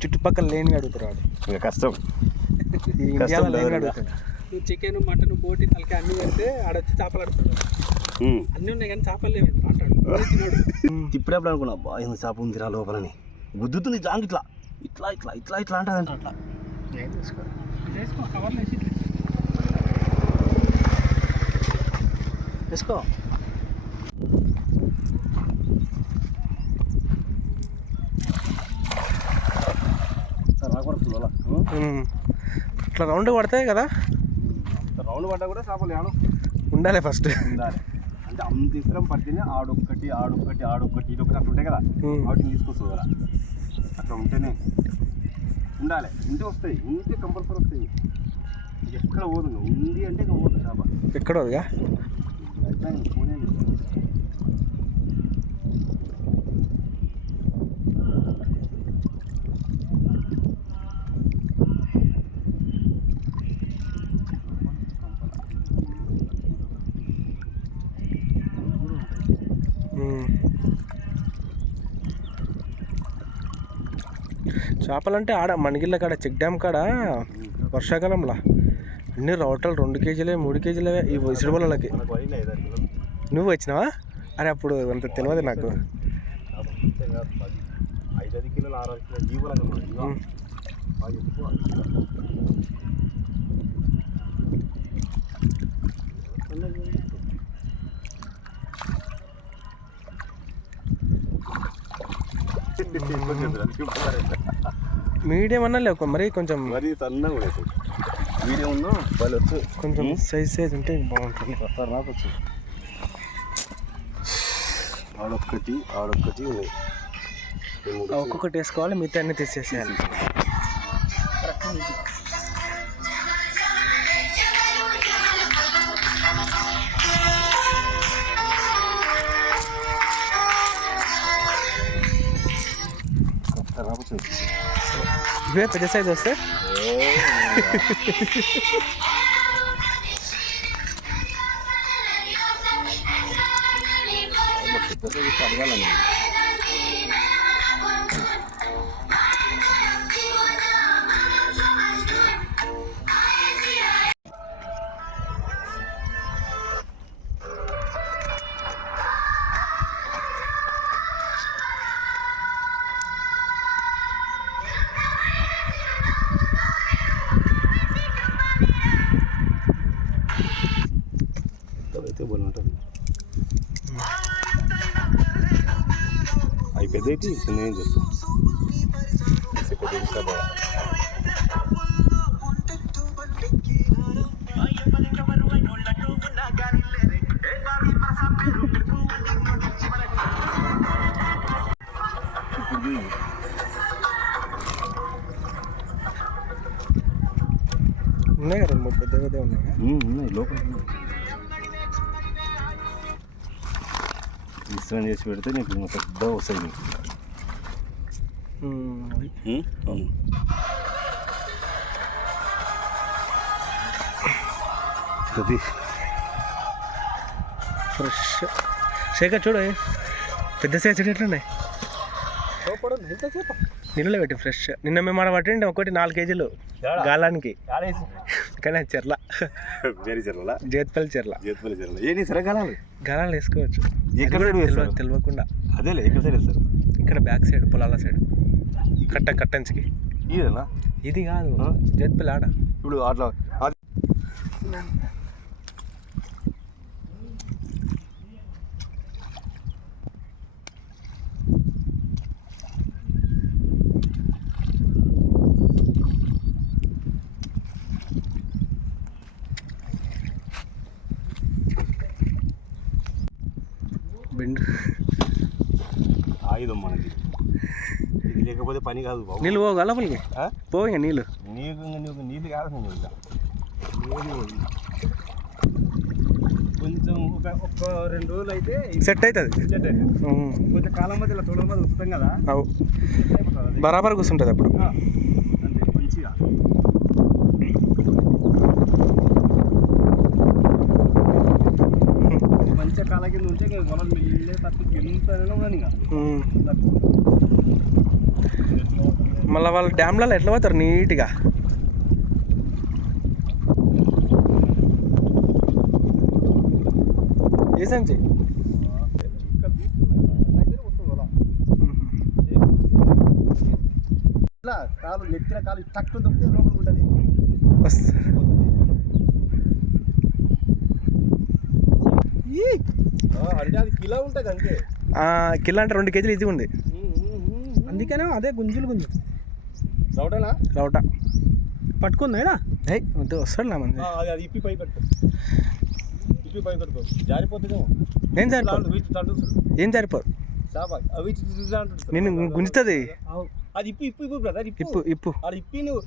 చుట్టుపక్కల లేని అడుగుతారు వాడు కష్టం. చికెన్ మటన్ బోటి తలకి అన్ని పెడితే ఆడొచ్చి చేపలు ఆడుతున్నాడు. అన్నీ ఉన్నాయి కానీ చేపలు లేవు అంటాడు. ఇప్పుడెప్పుడు అనుకున్నా బా ఇంత చేప ఉందిరా లోపలని గుద్దుతుంది జాంగ్ ఇట్లా ఇట్లా ఇట్లా ఇట్లా ఇట్లా అంటుందంట. అట్లా వేసుకో కవర్లు వేసి వేసుకో. ఇట్లా రౌండ్ పడతాయి కదా. రౌండ్ పడ్డా కూడా చేపలు ఏమో ఉండాలి, ఫస్ట్ ఉండాలి. అంటే అంత ఇష్టం పట్టిన ఆడొక్కటి ఆడొక్కటి ఆడొక్కటి ఇదొకటి అట్లా ఉంటాయి కదా, వాటిని తీసుకొస్తుంది కదా. అట్లా ఉంటేనే ఉండాలి. ఉంటే వస్తాయి, ఉంటే కంపల్సరీ వస్తాయి. ఎక్కడ పోదు ఉంది అంటే ఇక పోదు చేప ఎక్కడ పోదుగా. ఫోనే చేపలంటే ఆడ మణిగిళ్ళ కాడ చెక్ డ్యామ్ కాడ వర్షాకాలంలో అన్ని రోటలు 2 కేజీలే 3 కేజీలే ఈ ఇసుడు బల్లలకి. నువ్వు వచ్చినావా? అరే అప్పుడు అంత తెలియదు నాకు. 5 కిలోలు 6 కిలోలు జీవులు మీడియం అన్నా లేవు, మరి కొంచెం మరీ సన్నగా ఉండేది. మీడియం ఉన్నా వాళ్ళు వచ్చు, కొంచెం సైజ్ ఉంటే బాగుంటుంది. వస్తారు నాకు వచ్చు. ఆడొక్కటి ఆడొక్కటి ఉన్నాయి, ఒక్కొక్కటి వేసుకోవాలి, మిగతా అన్ని తీసేసేయాలి. ఇవే పెద్ద సైజ్ వస్తే అడగాలండి. అయితే బాగుంటుంది. అవి పెద్దటి చిన్న ఏం చేస్తాం ఉన్నాయి కదా, 2 పెద్ద పెద్ద ఉన్నాయి లోపల. మిశ్రమం చేసి పెడితే నీకు పెద్ద వస్తాయి నీకు. అది ఫ్రెష్ శేఖర్ చూడు, పెద్ద సైజ్ ఎట్లున్నాయి. నీళ్ళలో పెట్టి ఫ్రెష్. నిన్న మేము ఆడ పట్టండి ఒకటి 4 కేజీలు గాలానికి. కానీ చెర్ల జేత్పల్లి చెర్ల గాలాలు వేసుకోవచ్చు తెలియకుండా. అదే ఎక్కడ సైడ్ వేస్తారు? ఇక్కడ బ్యాక్ సైడ్ పొలాల సైడ్ కట్టంచికి. ఇది కాదు జేత్పల్లి ఆడ. ఇప్పుడు అట్లా బెండు ఆయుధం మనకి. ఇది లేకపోతే పని కాదు. నీళ్ళు పోగా లోపలికి పోయి నీళ్ళు నీళ్ళు కాదు. కొంచెం ఒక 2 రోజులు అయితే సెట్ అవుతుంది. కొంచెం కాలం మధ్య తొడల మధ్య వస్తాం కదా, బరాబర్ కూర్చుంటుంది అప్పుడు. అంతే మంచిగా. మంచిగా కాల కింద ఉంటే ఇంకా పొలం మిల్లి తక్కువ గెలుస్తానే ఉన్నాను ఇంకా మళ్ళీ వాళ్ళ డ్యామ్లలో ఎట్లా పోతారు నీట్గా. ఏ సంచి ఇట్లా కాలు నెత్తిన కాలు టక్కు దొక్కితే లోపలికి ఉంటుంది. అంటే అది కిలో ఉంటుంది అంతే. కిలో అంటే 2 కేజీలు ఈజీగా ఉంది. అందుకనే అదే గుంజులు రౌటనా రౌట పట్టుకుందా వద్దు వస్తాడు నా మంది. అది ఇప్పి పై కట్టు, ఇప్పి పై కట్టుకో జారిపోతుందేమో. ఏం జారిపోదు, ఏం జారిపోదు, నేను గుంజుతుంది. అది ఇప్పు ఇప్పు ఇప్పు బ్రదర్ ఇప్పు ఇప్పు అది ఇప్పి నువ్వు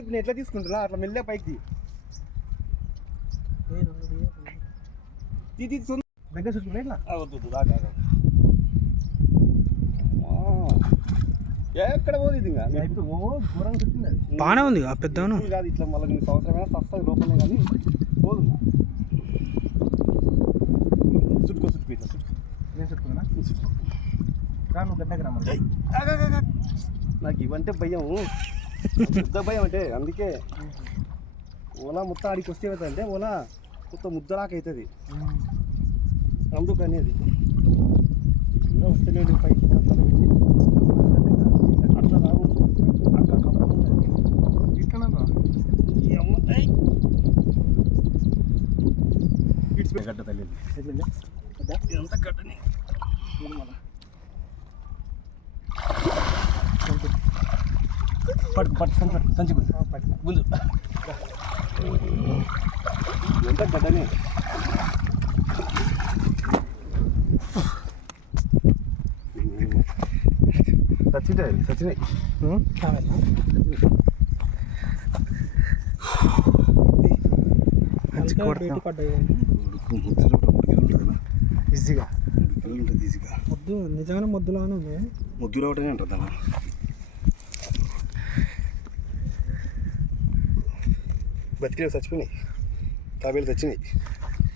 ఇప్పుడు ఎట్లా తీసుకుంటున్నా అట్లా మెల్లే పైకి దగ్గర చుట్టుకున్నా ఇట్లా వద్దు ఎక్కడ పోదు ఇంకా దూరంగా చుట్టింది. బాగానే ఉంది పెద్దను కాదు ఇట్లా మళ్ళీ నీకు సంవత్సరమైనా వస్తుంది లోపలే కానీ పోదు. చుట్టుకో ఇట్లా చుట్టుకో. నేను చుట్టుకున్నా చుట్టుకో నువ్వు గడ్డకి రమ్మని. నాకు ఇవంటే భయం, పెద్ద భయం అంటే. అందుకే ఓలా మొత్తం ఆడికి వస్తే ఏమవుతుందంటే ఓలా మొత్తం ముద్దలాక అవుతుంది. అందుకని అది వస్తలేదు పైకి కత్తలు పెట్టి అట్లా రాకూడదు. అక్కడ గడ్డ తల్లి ఎంత గడ్డని పట్టు సంచి ముందు ఎంత గడ్డని సచినాయి ఈజీగా ఉంటుంది. ఈజీగా మొద్దు నిజంగానే మొద్దులానే ఉంది. ముద్దు రావటమే అంటుంది అన్న. బతికినవి చచ్చిపోయినాయి, తాబేలు తెచ్చినాయి.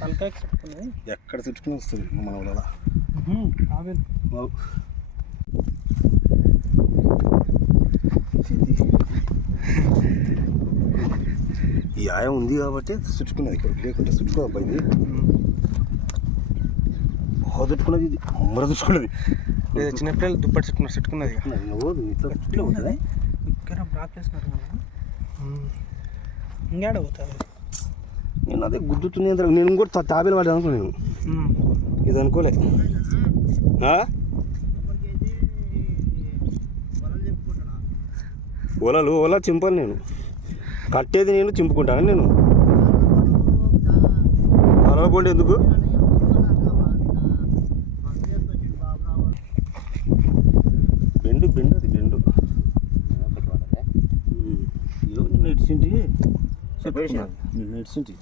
తలకాయకి చుట్టుకున్నాయి. ఎక్కడ చుట్టుకుని వస్తుంది మన వాళ్ళ తాబేలు. ఈ ఆయం ఉంది కాబట్టి చుట్టుకున్నది, ఇక్కడ లేకుంటే చుట్టుకోదు అబ్బాయి. బాగా చుట్టుకున్నది, ఇది అమ్మర చుట్టుకున్నది. చిన్నపిల్లలు దుప్పటి చుట్టుకున్నది. ఇక్కడ బ్లాక్ వేసినారు ఇంకాడ పోతారు. నేను అదే గుద్దుతుంది. నేను కూడా తాబేలు వాడి అనుకో, నేను ఇది అనుకోలే. ఓలా చింపాను నేను, కట్టేది నేను చింపుకుంటాను. నేను కలవకుండా ఎందుకు బెండు అది బెండు నిన్ను ఇడిచింటి నిన్ను ఇడిచింటి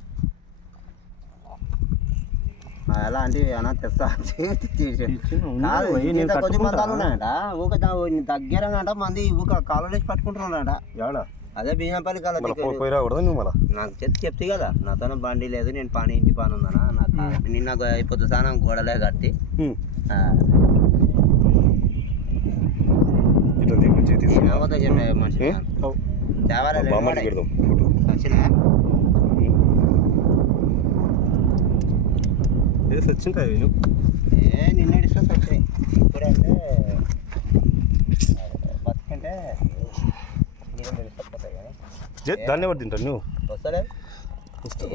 ఎలా అంటే ఏమన్నా తెస్తా ఉన్నాయంట ఊక దగ్గరంట మంది ఊక కాలు వేసి పట్టుకుంటున్నాడంట. అదే బియ్యంపల్లి నాకు చెప్తే కదా నాతో బండి లేదు, నేను పని ఇంటి పని ఉందనా నాకు నిన్న పొద్దు స్నానం గోడలే కట్టి చెప్పే మనిషి వచ్చినా నిన్న డిస్టర్స్ వచ్చాయి. ఇప్పుడంటే బతుకంటే దాన్ని ఎవరు తింటాను నువ్వు వస్తలే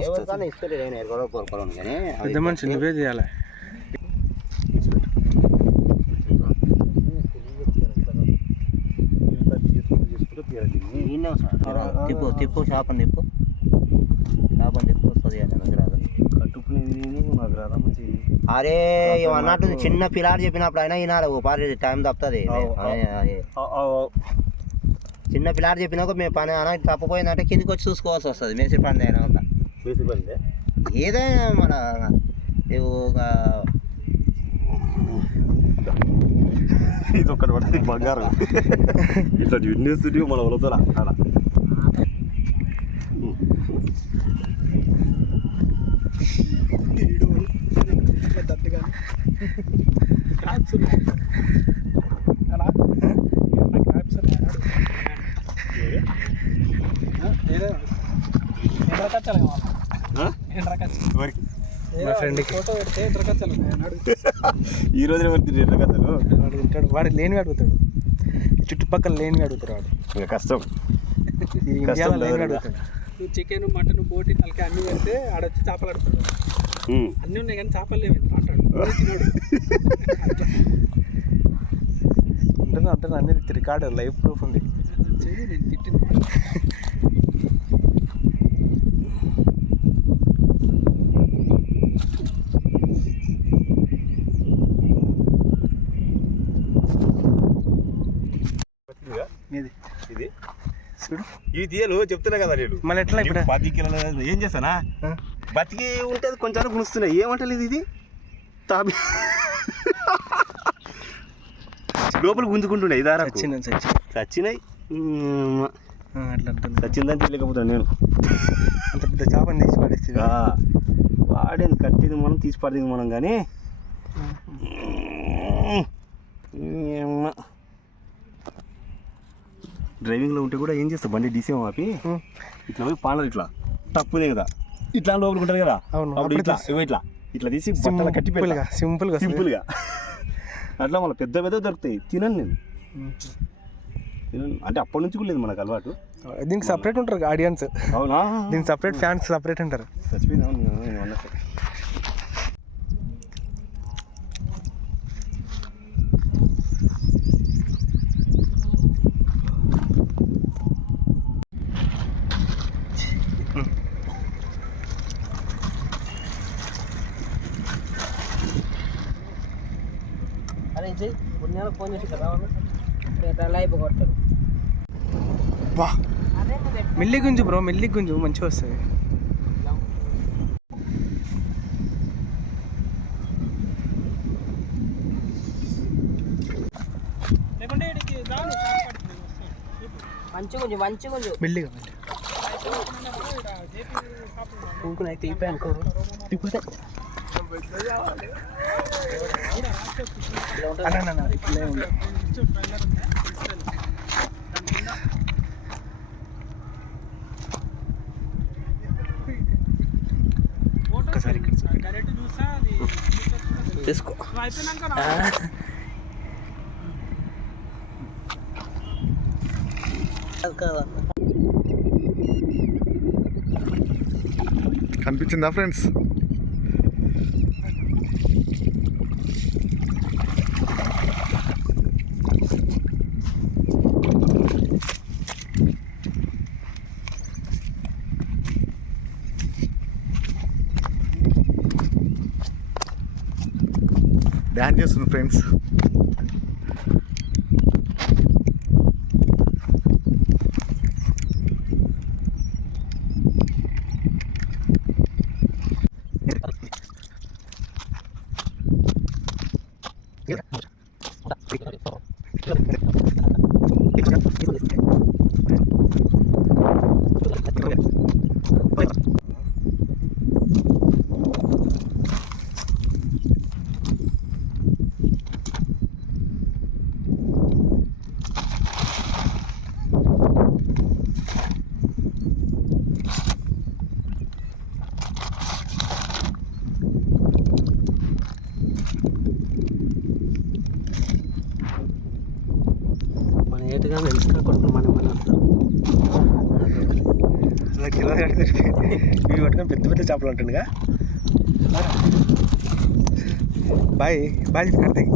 ఏ వస్తాను ఇస్తుంది. నేను ఎరుగలో కోరుకోను కానీ పెద్ద మనిషి నువ్వే చేయాలి. తిప్పు తిప్పు చేపని తిప్పు వస్తుంది నాకు రాదు. నాకు రాదా మంచి. అరే అన్నట్టు చిన్న పిల్లాడు చెప్పినప్పుడు అయినా వినాలి, ఉపాధి టైం తప్పుతుంది. చిన్న పిల్లాడు చెప్పినాక మేము పని అన్న తప్పపోయిందంటే కిందికి వచ్చి చూసుకోవాల్సి వస్తుంది. మేసి పని అయినా ఒక ఏదైనా మన ఇది ఒక్కటి పడుతుంది బంగారం. ఇట్లా విన్నేస్తుంది మన వలతో అలా దద్దు కానీ క్రాప్స్ ఉన్నాయి అలా క్రాప్స్ ఉన్నాయి ఎండ్రకచ్చలు కావాలి ఎండ్రకచ్చలు మా ఫ్రెండ్కి ఫోటో పెడితే ఎండ్రకచ్చలు ఉన్నాయి అన్నాడు. ఈ రోజునే పడుతుంది ఎట్లా కథలు వాడు తింటాడు, వాడు లేనివి అడుగుతాడు, చుట్టుపక్కల లేనివి అడుగుతాడు వాడు. ఇంకా కష్టం. ఈ ఇండియాలో లేనివి అడుగుతాడు. నువ్వు చికెన్ మటన్ బోటి తలకి అన్నీ పెడితే ఆడొచ్చి చేపలు ఆడుతాడు. అన్నీ ఉన్నాయి కానీ చేపలు లేవు అంటాడు. ఉంటుంది అన్ని రికార్డు లైవ్ ప్రూఫ్ ఉంది. చెయ్యి నేను తిట్టింది. ఇది ఇది చూడు, ఇవి తీయలు చెప్తున్నా కదా నేను. మళ్ళీ ఎట్లా ఇప్పుడు 10 కిలోలు ఏం చేస్తానా బతికి ఉంటుంది కొంచెం గుణుస్తున్నాయి. ఏమంటలేదు ఇది తాబి లోపల గుంజుకుంటుండే ఇదారా చచ్చినాయి. అట్లా ఉంటుంది. చచ్చిందని తెలియకపోతాను నేను. అంత పెద్ద చేపని తీసి పడేస్తే వాడేది కట్టింది మనం తీసి పడింది మనం కానీ డ్రైవింగ్లో ఉంటే కూడా ఏం చేస్తా బండి డీసీఎం ఆపి ఇట్లా పోయి పానర్ ఇట్లా తప్పుదే కదా ఇట్లా లోపలికి ఉంటుంది కదా. అవును, అప్పుడు ఇట్లా ఇట్లా ఇట్లా తీసి బట్టలు కట్టి పెట్టా సింపుల్గా అట్లా మళ్ళీ పెద్ద పెద్ద దొరుకుతాయి. తినను నేను అంటే అప్పటి నుంచి కూడా లేదు మనకు అలవాటు. దీనికి సపరేట్ ఉంటారు ఆడియన్స్. అవునా? దీనికి సపరేట్ ఫ్యాన్స్ సపరేట్ ఉంటారు. చచ్చిపోయింది. అవును నేను అన్నట్టు. అరే ఇది పుణ్యాలకు ఫోన్ చేసి కదా లైవ్ కొట్టారు. వా మెల్లి గుంజు బ్రో, మెల్లి గుంజు మంచిగా వస్తుంది. మంచి కొంచెం మెల్లిగా ఇంకునైతే అయిపోయి అనుకో ఇప్పుడే ఒక్కసారి తీసుకో. కనిపించిందా ఫ్రెండ్స్? డ్యాన్స్ చేస్తున్నారు ఫ్రెండ్స్. ఏటుగా వెళ్తున్నా కొట్టు మన వస్తారు. అలా కిలో ఇవి పట్టుకొని పెద్ద పెద్ద చేపలు ఉంటుండగా. Bye bye Karthik.